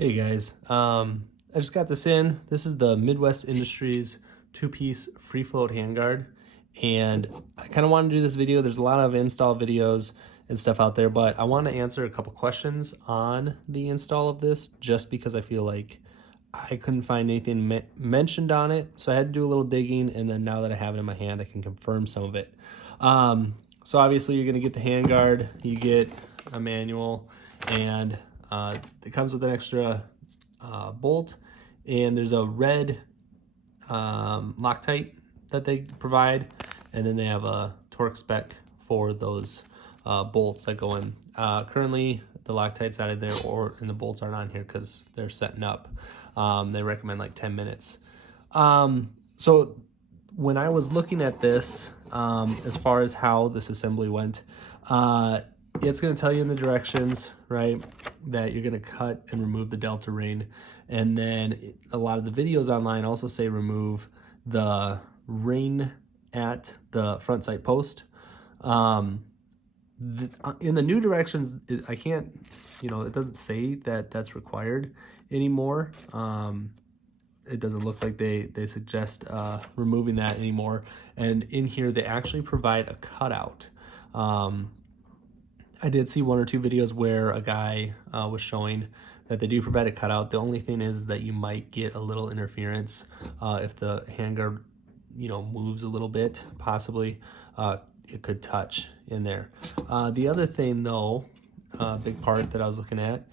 Hey guys, I just got this in. This is the Midwest Industries two-piece free float handguard, and I kind of want to do this video. There's a lot of install videos and stuff out there, but I want to answer a couple questions on the install of this just because I feel like I couldn't find anything mentioned on it. So I had to do a little digging, and then now that I have it in my hand, I can confirm some of it. So obviously you're going to get the handguard, you get a manual, and it comes with an extra bolt, and there's a red Loctite that they provide, and then they have a torque spec for those bolts that go in. Currently the Loctite's out of there, and the bolts aren't on here because they're setting up. They recommend like 10 minutes. So when I was looking at this, as far as how this assembly went, it's going to tell you in the directions, right, that you're going to cut and remove the delta ring. And then a lot of the videos online also say remove the ring at the front sight post. In the new directions, I can't, it doesn't say that that's required anymore. It doesn't look like they suggest removing that anymore. And in here, they actually provide a cutout. I did see one or two videos where a guy was showing that they do provide a cutout. The only thing is that you might get a little interference if the handguard, moves a little bit, possibly. It could touch in there. The other thing though, big part that I was looking at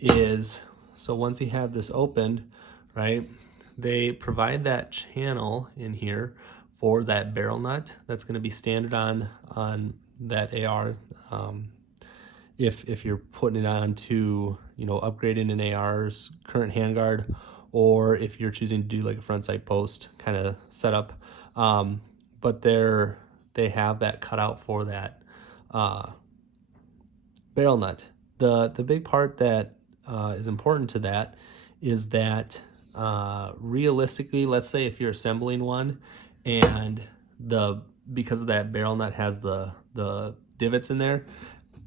is, so once you have this opened, right, they provide that channel in here for that barrel nut that's going to be standard on that AR. If you're putting it on to, upgrading an AR's current handguard, or if you're choosing to do like a front sight post kind of setup. But they have that cutout for that barrel nut. The big part that is important to that is that realistically, let's say if you're assembling one and because of that barrel nut has the divots in there,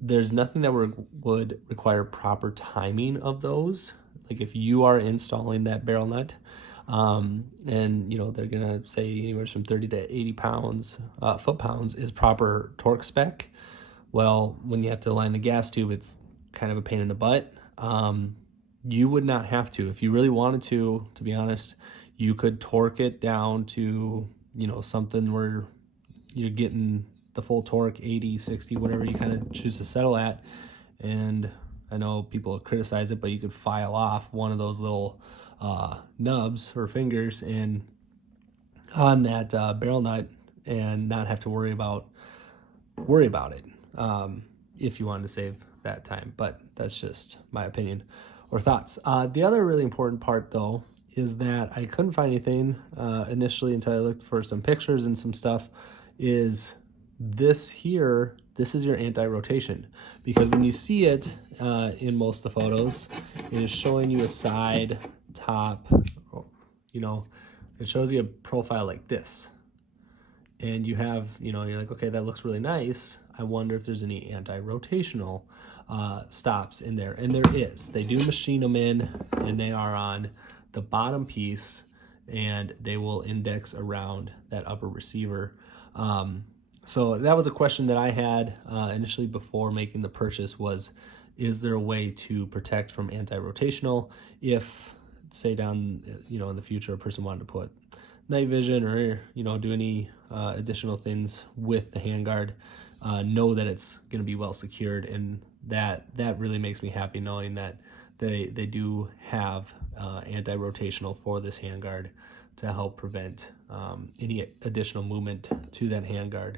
there's nothing that would require proper timing of those. Like if you are installing that barrel nut, and they're gonna say anywhere from 30 to 80 pounds, foot-pounds is proper torque spec. Well, when you have to align the gas tube, it's kind of a pain in the butt. You would not have to. If you really wanted to be honest, you could torque it down to, something where you're getting the full torque, 80, 60, whatever you kind of choose to settle at. And I know people criticize it, but you could file off one of those little nubs or fingers and on that barrel nut and not have to worry about it if you wanted to save that time. But that's just my opinion or thoughts. The other really important part though is that I couldn't find anything initially until I looked for some pictures and some stuff, is this here. This is your anti-rotation, because when you see it in most of the photos, it is showing you a side, top, it shows you a profile like this. And you have, you're like, okay, that looks really nice. I wonder if there's any anti-rotational stops in there. And there is. They do machine them in, and they are on the bottom piece, and they will index around that upper receiver. So that was a question that I had initially before making the purchase was, is there a way to protect from anti-rotational if, say down, in the future, a person wanted to put night vision or, do any additional things with the handguard, know that it's going to be well secured. And that really makes me happy knowing that they do have anti-rotational for this handguard to help prevent any additional movement to that handguard.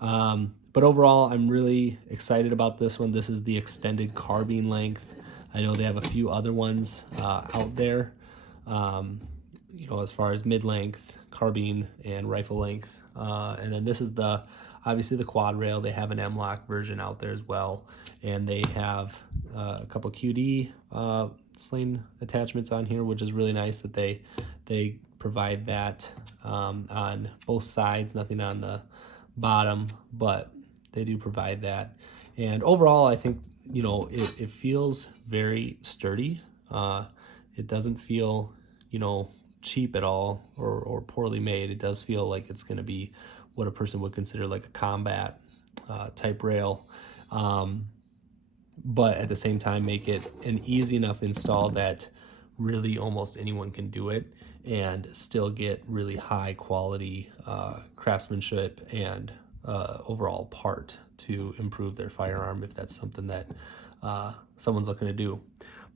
But overall, I'm really excited about this one. This is the extended carbine length. I know they have a few other ones out there, as far as mid-length, carbine, and rifle length. And then this is obviously the quad rail. They have an M-LOK version out there as well. And they have a couple QD sling attachments on here, which is really nice that they provide that on both sides, nothing on the bottom, but they do provide that. And overall, I think, it feels very sturdy. It doesn't feel, you know, cheap at all or poorly made. It does feel like it's going to be what a person would consider like a combat type rail, but at the same time make it an easy enough install that really almost anyone can do it and still get really high quality craftsmanship and overall part to improve their firearm if that's something that someone's looking to do.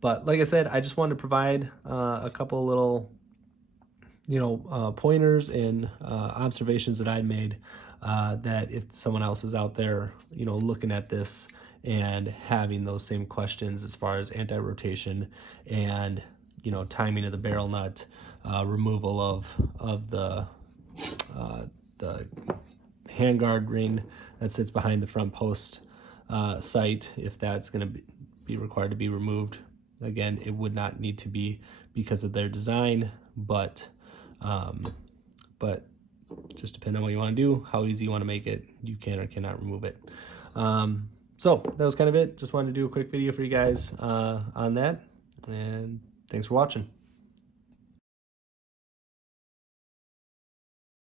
But like I said, I just wanted to provide a couple little, you know, pointers and observations that I'd made that if someone else is out there, you know, looking at this and having those same questions as far as anti-rotation and, you know, timing of the barrel nut, removal of the handguard ring that sits behind the front post sight, if that's going to be required to be removed. Again, it would not need to be because of their design, but just depending on what you want to do, how easy you want to make it, you can or cannot remove it. So that was kind of it. Just wanted to do a quick video for you guys on that, and thanks for watching.